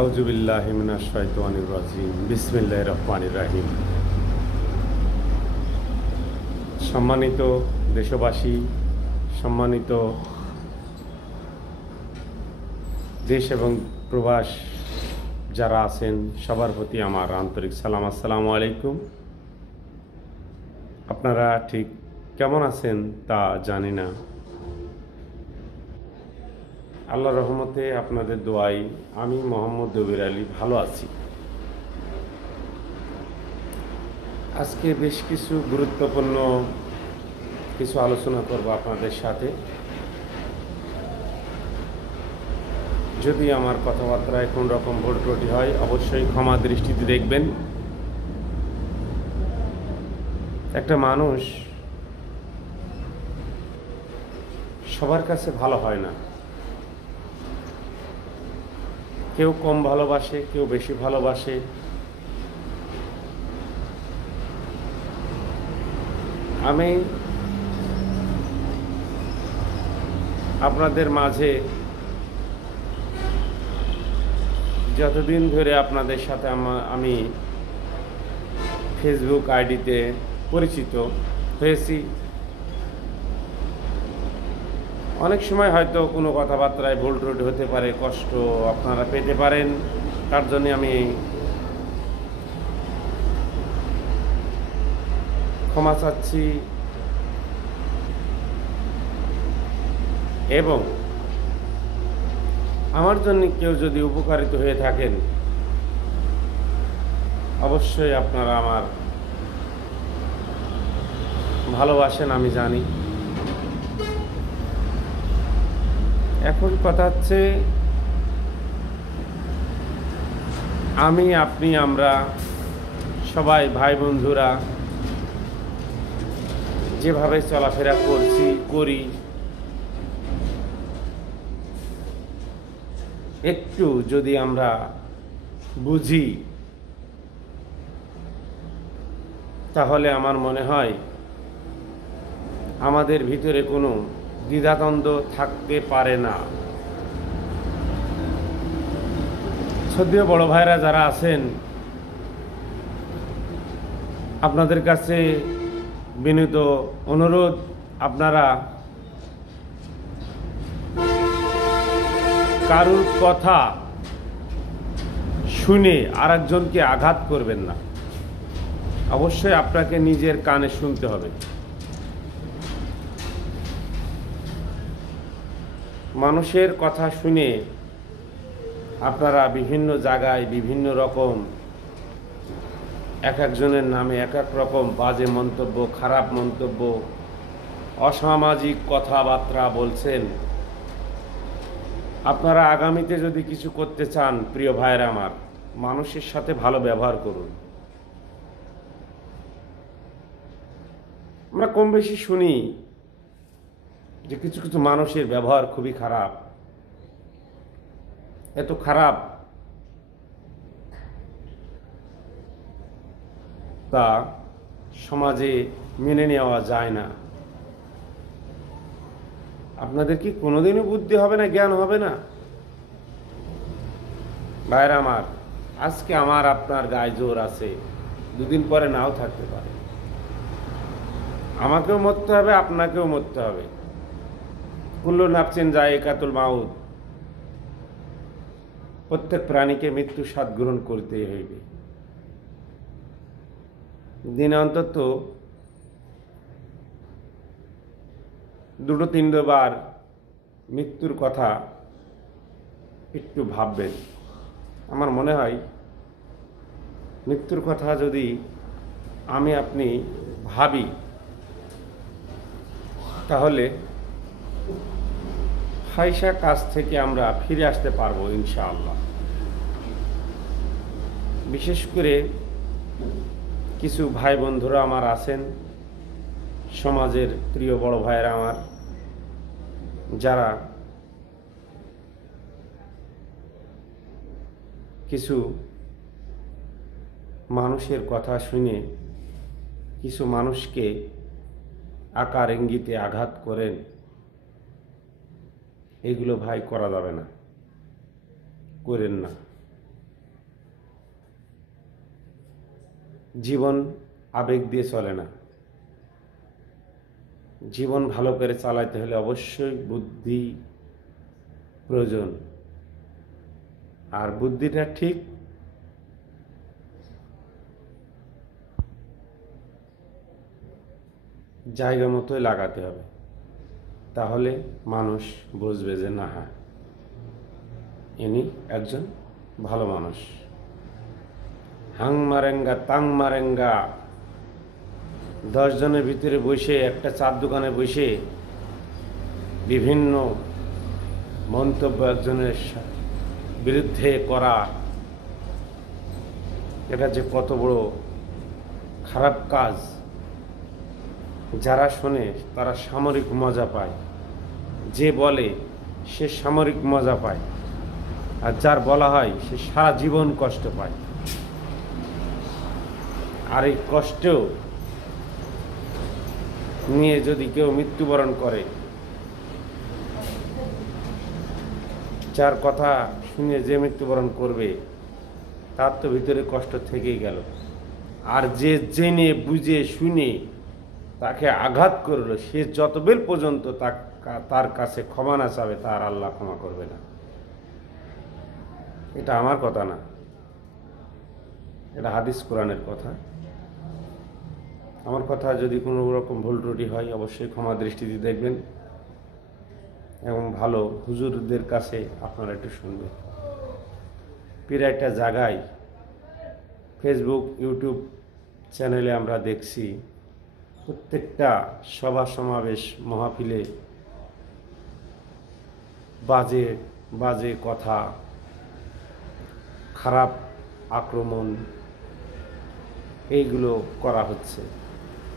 আউযুবিল্লাহি মিনাশ শাইতানির রাজিম বিসমিল্লাহির রহমানির রহিম। সম্মানিত দেশবাসী, সম্মানিত দেশ এবং প্রবাস যারা আছেন সবার প্রতি আমার আন্তরিক সালাম। আসসালামু আলাইকুম। আপনারা ঠিক কেমন আছেন তা জানি না। আল্লাহর রহমতে আপনাদের দোয়াই আমি মোহাম্মদ দবির আলী ভালো আছি। আজকে বেশ কিছু গুরুত্বপূর্ণ কিছু আলোচনা করব আপনাদের সাথে। যদি আমার কথাবার্তায় কোন রকম ভুল ত্রুটি হয় অবশ্যই ক্ষমা দৃষ্টিতে দেখবেন। একটা মানুষ সবার কাছে ভালো হয় না, কেউ কম ভালোবাসে, কেউ বেশি ভালোবাসে। আমি আপনাদের মাঝে যতদিন ধরে আপনাদের সাথে আমি ফেসবুক আইডিতে পরিচিত হয়েছি, অনেক সময় হয়তো কোনো কথাবার্তায় ভুল ত্রুটি হতে পারে, কষ্ট আপনারা পেতে পারেন। তার জন্য আমি ক্ষমা চাচ্ছি এবং আমার জন্য কেউ যদি উপকারিত হয়ে থাকেন অবশ্যই আপনারা আমার ভালোবাসেন, আমি জানি। এখন কথা হচ্ছে, আমি আপনি আমরা সবাই ভাই বন্ধুরা যেভাবে চলাফেরা করি একটু যদি আমরা বুঝি তাহলে আমার মনে হয় আমাদের ভিতরে কোনো দ্বিধাদ্বন্দ্ব থাকতে পারে না। সদ্য বড় ভাইরা যারা আছেন, আপনাদের কাছে বিনীত অনুরোধ, আপনারা কারুর কথা শুনে আরেকজনকে আঘাত করবেন না। অবশ্যই আপনাকে নিজের কানে শুনতে হবে। মানুষের কথা শুনে আপনারা বিভিন্ন জায়গায় বিভিন্ন রকম এক একজনের নামে এক এক রকম বাজে মন্তব্য, খারাপ মন্তব্য, অসামাজিক কথাবার্তা বলছেন। আপনারা আগামীতে যদি কিছু করতে চান, প্রিয় ভাইয়েরা আমার, মানুষের সাথে ভালো ব্যবহার করুন। আমরা কম বেশি শুনি যে কিছু কিছু মানুষের ব্যবহার খুবই খারাপ। এত খারাপ তা সমাজে মেনে নেওয়া যায় না। আপনাদের কি কোনোদিনও বুদ্ধি হবে না, জ্ঞান হবে না? ভাইরা আমার, আজকে আমার আপনার গায়ে জোর আছে, দুদিন পরে নাও থাকতে পারে। আমাকেও মরতে হবে, আপনাকেও মরতে হবে। কুল্লু নাফসিন যায়িকাতুল মাউত, প্রত্যেক প্রাণীকে মৃত্যু স্বাদ গ্রহণ করতেই হইবে। দিনে অন্তত 2-3 বার মৃত্যুর কথা একটু ভাববেন। আমার মনে হয় মৃত্যুর কথা যদি আমি আপনি ভাবি তাহলে ফাইসা কাজ থেকে আমরা ফিরে আসতে পারবো ইনশাআল্লাহ। বিশেষ করে কিছু ভাই বন্ধুরা আমার আছেন, সমাজের প্রিয় বড় ভাইয়েরা আমার, যারা কিছু মানুষের কথা শুনে কিছু মানুষকে আকার ইঙ্গিতে আঘাত করেন, এগুলো ভাই করা যাবে না, করেন না। জীবন আবেগ দিয়ে চলে না। জীবন ভালো করে চালাতে হলে অবশ্যই বুদ্ধি প্রয়োজন, আর বুদ্ধিটা ঠিক জায়গা মতোই লাগাতে হবে, তাহলে মানুষ বুঝবে যে না, হ্যাঁ ইনি একজন ভালো মানুষ। হাং মারেঙ্গা তাং মারেঙ্গা 10 জনের ভিতরে বসে একটা চার দোকানে বসে বিভিন্ন মন্তব্য একজনের বিরুদ্ধে করা, এটা যে কত বড় খারাপ কাজ। যারা শোনে তারা সামরিক মজা পায়, যে বলে সে সামরিক মজা পায়, আর যার বলা হয় সে সারা জীবন কষ্ট পায়। আর এই কষ্ট নিয়ে যদি কেউ মৃত্যুবরণ করে, যার কথা শুনে যে মৃত্যুবরণ করবে তার তো ভিতরে কষ্ট থেকেই গেল। আর যে জেনে বুঝে শুনে তাকে আঘাত করলো, সে যতবেল পর্যন্ত তার কাছে ক্ষমা না চাবে, তার আল্লাহ ক্ষমা করবে না। এটা আমার কথা না, এটা হাদিস কোরআনের কথা। আমার কথা যদি কোনো রকম ভুল ত্রুটি হয় অবশ্যই ক্ষমা দৃষ্টিতে দেখবেন, এবং ভালো হুজুরদের কাছে আপনারা একটু শুনবেন। প্রায়টা জায়গায় ফেসবুক ইউটিউব চ্যানেলে আমরা দেখছি, প্রত্যেকটা সভা সমাবেশ মাহফিলে বাজে বাজে কথা, খারাপ আক্রমণ, এইগুলো করা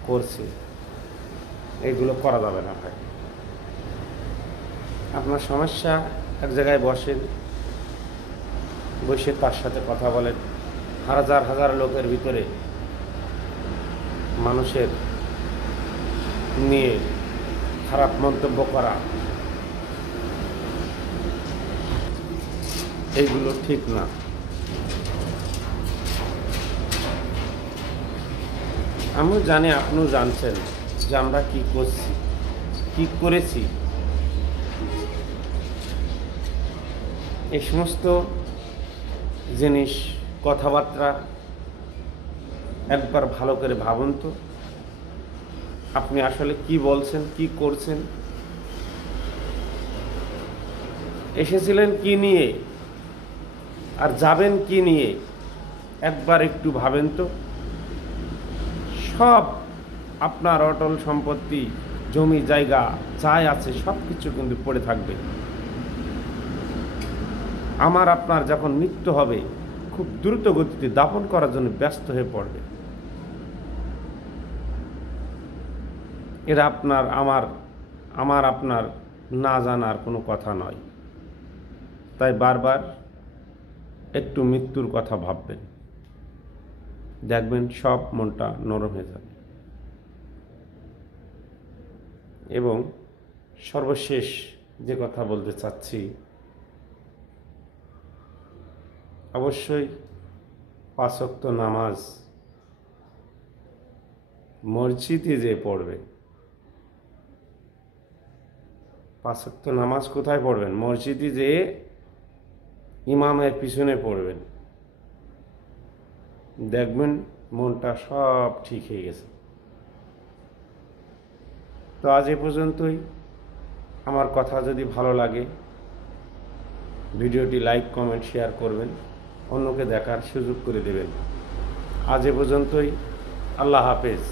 করছে। এইগুলো করা যাবে না ভাই। আপনার সমস্যা এক জায়গায় বসে তার সাথে কথা বলেন। হাজার হাজার লোকের ভিতরে মানুষের নিয়ে খারাপ মন্তব্য করা, এইগুলো ঠিক না। আমিও জানি, আপনিও জানছেন যে আমরা কি করছি, কি করেছি। এই সমস্ত জিনিস, কথাবার্তা একবার ভালো করে ভাবুন তো, আপনি আসলে কি বলছেন, কি করছেন, এসেছিলেন কি নিয়ে আর যাবেন কি নিয়ে, একবার একটু ভাবেন তো। সব আপনার অটল সম্পত্তি, জমি জায়গা যাই আছে সব কিছু কিন্তু পড়ে থাকবে। আমার আপনার যখন মৃত্যু হবে, খুব দ্রুত গতিতে দাফন করার জন্য ব্যস্ত হয়ে পড়বে। এরা আমার আপনার না জানার কোনো কথা নয়। তাই বারবার একটু মৃত্যুর কথা ভাববেন, দেখবেন সব মনটা নরম হয়ে যাবে। এবং সর্বশেষ যে কথা বলতে চাচ্ছি, অবশ্যই 5 ওয়াক্ত নামাজ মসজিদে যে পড়বে। 5 ওয়াক্ত নামাজ কোথায় পড়বেন? মসজিদে যে ইমামের পিছনে পড়বেন, দেখবেন মনটা সব ঠিক হয়ে গেছে। তো আজ এ পর্যন্তই। আমার কথা যদি ভালো লাগে ভিডিওটি লাইক কমেন্ট শেয়ার করবেন, অন্যকে দেখার সুযোগ করে দেবেন। আজ এ পর্যন্তই। আল্লাহ হাফেজ।